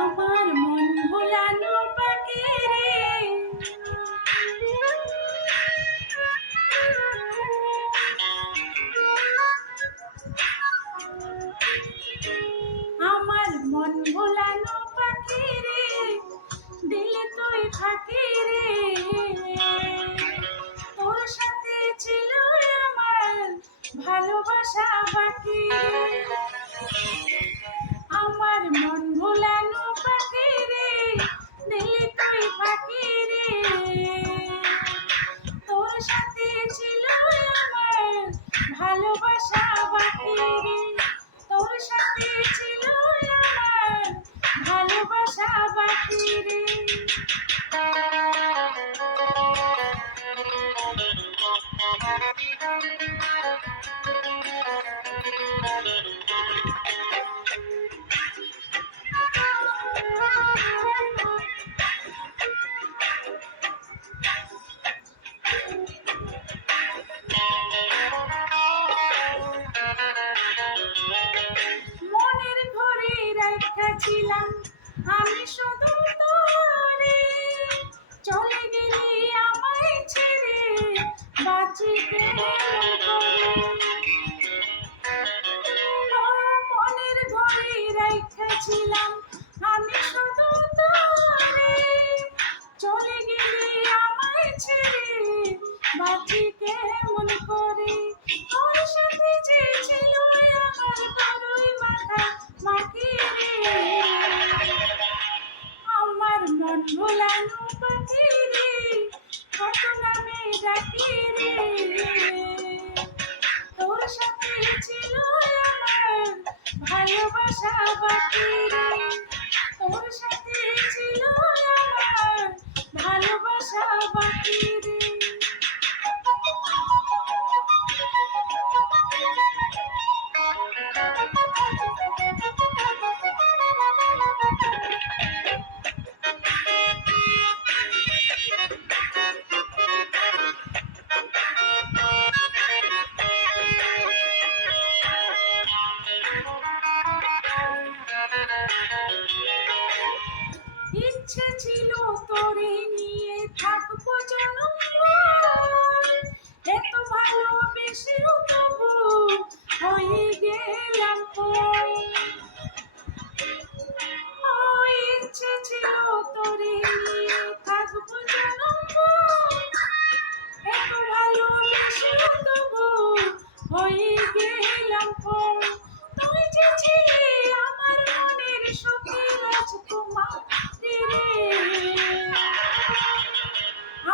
আমার মন ভোলানো পাখি রে, আমার মন ভোলানো পাখি রে, দিলে তুই ফাঁকি রে। তোর সাথে ছিল আমার ভালোবাসা বাকি রে। আমার মন ভোলানো পাখি রে, দিলে তুই ফাঁকি রে। তোর সাথে ছিল আমার ভালোবাসা বাকি রে। তোর সাথে ছিল আমার ভালোবাসা বাকি রে। মনের ঘরে রাখিয়াছিলাম আমি শুধু তোরে, চলে গেলি আমায় ছেড়ে, বাঁচি কেমন করে। মনের ঘরে রাখিয়াছিলাম আমি শুধু তোরে, চলে গেলি আমায় ছেড়ে, বাঁচি কেমন করে। তোর সাথে যে ছিল আমার তরুই মাথা মাখি রে। আমার মন ভোলানো পাখি রে, কত নামে ডাকি রে। তোর সাথে ছিল আমার ভালোবাসা বাকি রে। তোর সাথে ছিল আমার ভালোবাসা বাকি রে। ইচ্ছে ছিল তোরে নিয়ে থাকবো জনমভর, এত ভালোবেসেও তবু হয়ে গেলাম পর। ও ইচ্ছে ছিল তোরে নিয়ে থাকবো জনমভর, এত ভালোবেসেও তবু হয়ে গেলাম পর। তুই যে ছিলে আমার মনের সুখী রাজকুমারী রে।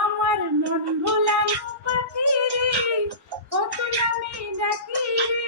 আমার মন ভোলানো পাখি রে, কত নামে ডাকি রে।